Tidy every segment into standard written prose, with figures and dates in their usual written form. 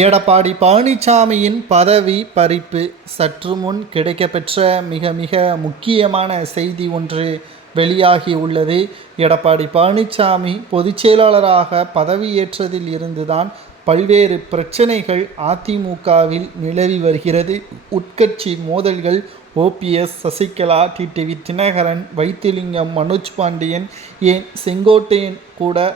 எடப்பாடி பழனிசாமியின் பதவி பறிப்பு சற்று முன் கிடைக்கப்பெற்ற மிக மிக முக்கியமான செய்தி ஒன்று வெளியாகி உள்ளது. எடப்பாடி பழனிசாமி பொதுச்செயலாளராக பதவியேற்றதில் இருந்துதான் பல்வேறு பிரச்சனைகள் அதிமுகவில் நிலவி வருகிறது. உட்கட்சி மோதல்கள், ஓபிஎஸ், சசிகலா, டிடிவி தினகரன், வைத்திலிங்கம், மனோஜ் பாண்டியன், ஏன் செங்கோட்டையன் கூட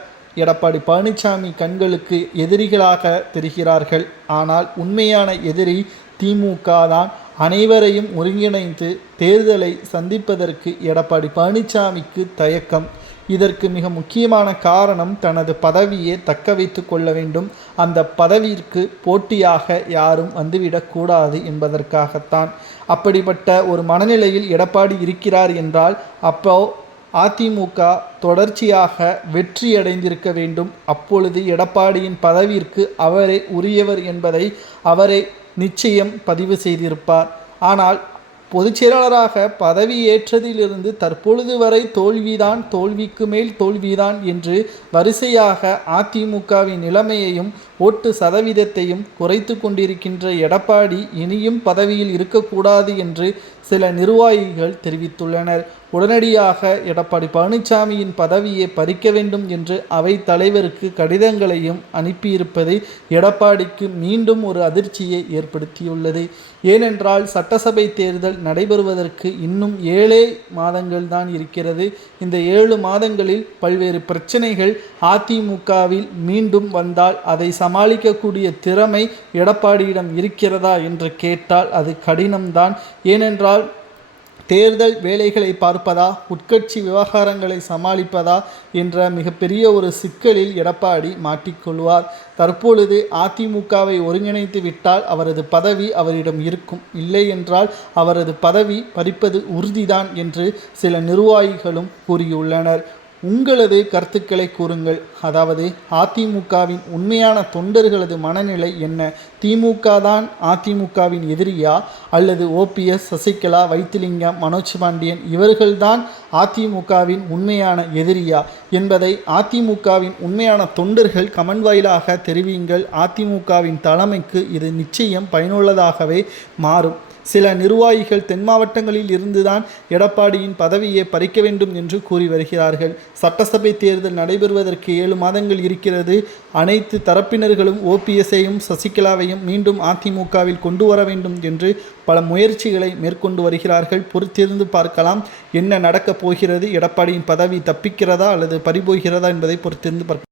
எடப்பாடி பழனிசாமி கண்களுக்கு எதிரிகளாக தெரிகிறார்கள். ஆனால் உண்மையான எதிரி திமுக தான். அனைவரையும் ஒருங்கிணைத்து தேர்தலை சந்திப்பதற்கு எடப்பாடி பழனிசாமிக்கு தயக்கம். இதற்கு மிக முக்கியமான காரணம் தனது பதவியை தக்க வைத்து கொள்ள வேண்டும், அந்த பதவிக்கு போட்டியாக யாரும் வந்துவிடக்கூடாது என்பதற்காகத்தான். அப்படிப்பட்ட ஒரு மனநிலையில் எடப்பாடி இருக்கிறார் என்றால் அப்போ அதிமுக தொடர்ச்சியாக வெற்றியடைந்திருக்க வேண்டும். அப்பொழுது எடப்பாடியின் பதவிற்கு அவரே உரியவர் என்பதை அவரே நிச்சயம் பதிவு செய்திருப்பார். ஆனால் பொதுச்செயலாளராக பதவியேற்றதிலிருந்து தற்பொழுது வரை தோல்விதான், தோல்விக்கு மேல் தோல்விதான் என்று வரிசையாக அதிமுகவின் நிலைமையையும் ஓட்டு சதவீதத்தையும் குறைத்து கொண்டிருக்கின்ற எடப்பாடி இனியும் பதவியில் இருக்கக்கூடாது என்று சில நிர்வாகிகள் தெரிவித்துள்ளனர். உடனடியாக எடப்பாடி பழனிசாமியின் பதவியை பறிக்க வேண்டும் என்று அவை தலைவருக்கு கடிதங்களையும் அனுப்பியிருப்பது எடப்பாடிக்கு மீண்டும் ஒரு அதிர்ச்சியை ஏற்படுத்தியுள்ளது. ஏனென்றால் சட்டசபை தேர்தல் நடைபெறுவதற்கு இன்னும் 7 மாதங்கள் தான் இருக்கிறது. இந்த 7 மாதங்களில் பல்வேறு பிரச்சனைகள் அதிமுகவில் மீண்டும் வந்தால் அதை சமாளிக்கக்கூடிய திறமை எடப்பாடியிடம் இருக்கிறதா என்று கேட்டால் அது கடினம்தான். ஏனென்றால் தேர்தல் வேலைகளை பார்ப்பதா, உட்கட்சி விவகாரங்களை சமாளிப்பதா என்ற மிகப்பெரிய ஒரு சிக்கலில் எடப்பாடி மாட்டிக்கொள்வார். தற்பொழுது அதிமுகவை ஒருங்கிணைத்து விட்டால் அவரது பதவி அவரிடம் இருக்கும், இல்லை என்றால் அவரது பதவி பறிப்பது உறுதிதான் என்று சில நிர்வாகிகளும் கூறியுள்ளனர். உங்களது கருத்துக்களை கூறுங்கள். அதாவது அதிமுகவின் உண்மையான தொண்டர்களது மனநிலை என்ன? திமுக தான் அதிமுகவின் எதிரியா, அல்லது ஓபிஎஸ், சசிகலா, வைத்திலிங்கம், மனோஜ் பாண்டியன் இவர்கள்தான் அதிமுகவின் உண்மையான எதிரியா என்பதை அதிமுகவின் உண்மையான தொண்டர்கள் கமெண்ட் வாயிலாக தெரிவியுங்கள். அதிமுகவின் தலைமைக்கு இது நிச்சயம் பயனுள்ளதாகவே மாறும். சில நிர்வாகிகள் தென் மாவட்டங்களில் இருந்துதான் எடப்பாடியின் பதவியை பறிக்க வேண்டும் என்று கூறி வருகிறார்கள். சட்டசபை தேர்தல் நடைபெறுவதற்கு 7 மாதங்கள் இருக்கிறது. அனைத்து தரப்பினர்களும் ஓபிஎஸ்ஐயும் சசிகலாவையும் மீண்டும் அதிமுகவில் கொண்டு வர வேண்டும் என்று பல முயற்சிகளை மேற்கொண்டு வருகிறார்கள். பொறுத்திருந்து பார்க்கலாம் என்ன நடக்கப் போகிறது. எடப்பாடியின் பதவி தப்பிக்கிறதா அல்லது பறிபோகிறதா என்பதை பொறுத்திருந்து பார்க்கலாம்.